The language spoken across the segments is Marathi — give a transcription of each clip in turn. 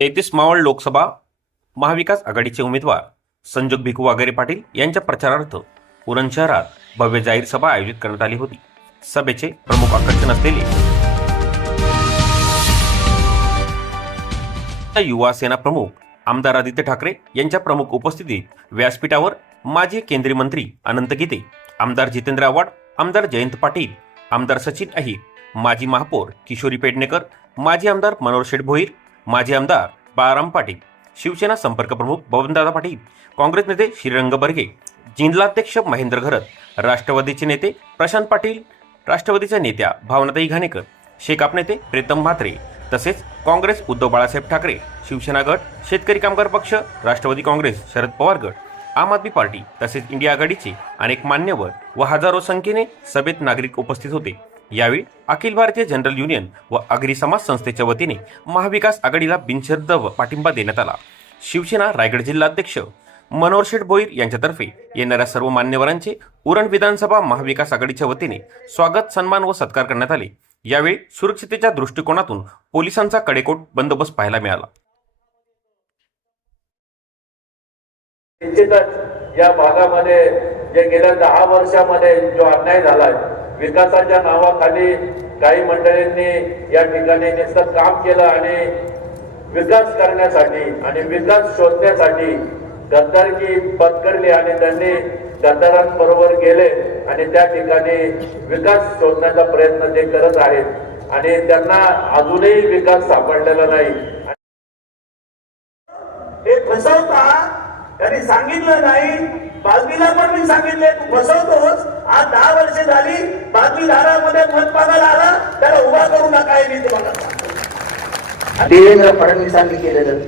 33 मावळ लोकसभा महाविकास आघाडीचे उमेदवार संजोग भिकू वाघेरे पाटील यांच्या प्रचारार्थ उरण शहरात भव्य जाहीर सभा आयोजित करण्यात आली होती। सभेचे प्रमुख आकर्षण असलेले युवा सेना प्रमुख आमदार आदित्य ठाकरे यांच्या प्रमुख उपस्थितीत व्यासपीठावर माजी केंद्रीय मंत्री अनंत गीते, आमदार जितेंद्र आव्हाड, आमदार जयंत पाटील, आमदार सचिन अहिर, माजी महापौर किशोरी पेडणेकर, माजी आमदार मनोहर शेठ भोईर, माजी आमदार बाळाराम पाटील, शिवसेना संपर्क प्रमुख बबनदादा पाटील, काँग्रेस नेते श्रीरंग बर्गे, जिल्हाध्यक्ष महेंद्र घरत, राष्ट्रवादीचे नेते प्रशांत पाटील, राष्ट्रवादीच्या नेत्या भावनाताई घाणेकर, शेकाप नेते प्रीतम म्हात्रे, तसेच काँग्रेस उद्धव बाळासाहेब ठाकरे, शिवसेना गट, शेतकरी कामगार पक्ष, राष्ट्रवादी काँग्रेस, शरद पवार गट, आम आदमी पार्टी तसेच इंडिया आघाडीचे अनेक मान्यवर व हजारो संख्येने सभेत नागरिक उपस्थित होते। यावेळी अखिल भारतीय जनरल युनियन व आगरी समाज संस्थेच्या वतीने महाविकास आघाडीला बिनशर्त पाठिंबा देण्यात आला। शिवसेना रायगड जिल्हाध्यक्ष मनोहर शेठ भोईर यांच्यातर्फे येणाऱ्या सर्व मान्यवरांचे उरण विधानसभा महाविकास आघाडीच्या वतीने स्वागत, सन्मान व सत्कार करण्यात आले। यावेळी सुरक्षितेच्या दृष्टिकोनातून पोलिसांचा कडेकोट बंदोबस्त पाहायला मिळाला। निश्चितच या भागामध्ये जे गेल्या 10 वर्षामध्ये जो अन्याय झालाय, विकासाच्या नावाखाली काही मंडळींनी या ठिकाणी नुसतं काम केलं आणि विकास करण्यासाठी आणि विकास शोधण्यासाठी गद्दारकी पत्करली आणि त्यांनी गद्दारांबरोबर गेले आणि त्या ठिकाणी विकास शोधण्याचा प्रयत्न ते करत आहेत आणि त्यांना अजूनही विकास सापडलेला नाही। हे फसवता त्यांनी सांगितलं नाही, बातमीला पण मी सांगितले तू फसवतोस। आज 10 वर्षे झाली, बातमीदारामध्ये मत मागायला आला त्याला उभा करू नका हे मी तुम्हाला सांगतो। देवेंद्र फडणवीसांनी केलेलं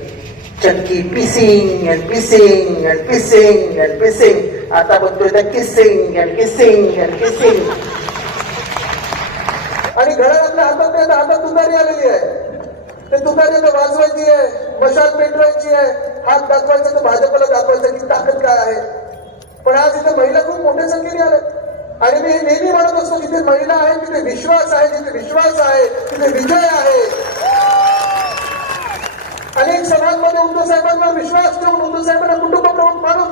चक्की पिसिंग अँड पिसिंग अँड पिसिंग अँड पिसिंग, आता बघतोय त्या kissing and kissing and kissing. आणि घरातल्या हातात तुतारी आलेली आहे, ते तुतारी तर वाजवायची आहे, मशाल पेटवायची आहे, हात दाखवायचा तर भाजपला दाखवायचं की ताकद काय आहे। पण आज इथे महिला खूप मोठ्या संख्येने आल्या आणि मी नेहमी म्हणत असतो जिथे महिला आहे तिथे विश्वास आहे, जिथे विश्वास आहे तिथे विजय आहे। अनेक सभांमध्ये उद्धव साहेबांवर विश्वास ठेवून उद्धव साहेबांना कुटुंब प्रमुख मानून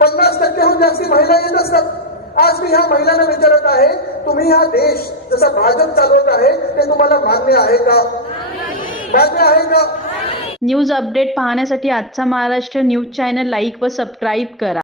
50%हून जास्ती महिला येत असतात। आज मी ह्या महिलांना विचारत आहे, तुम्ही हा देश जसा भाजप चालवत आहे ते तुम्हाला मान्य आहे का? मान्य आहे का? न्यूज अपडेट पाहण्यासाठी आजचा महाराष्ट्र न्यूज चॅनल लाईक व सबस्क्राईब करा।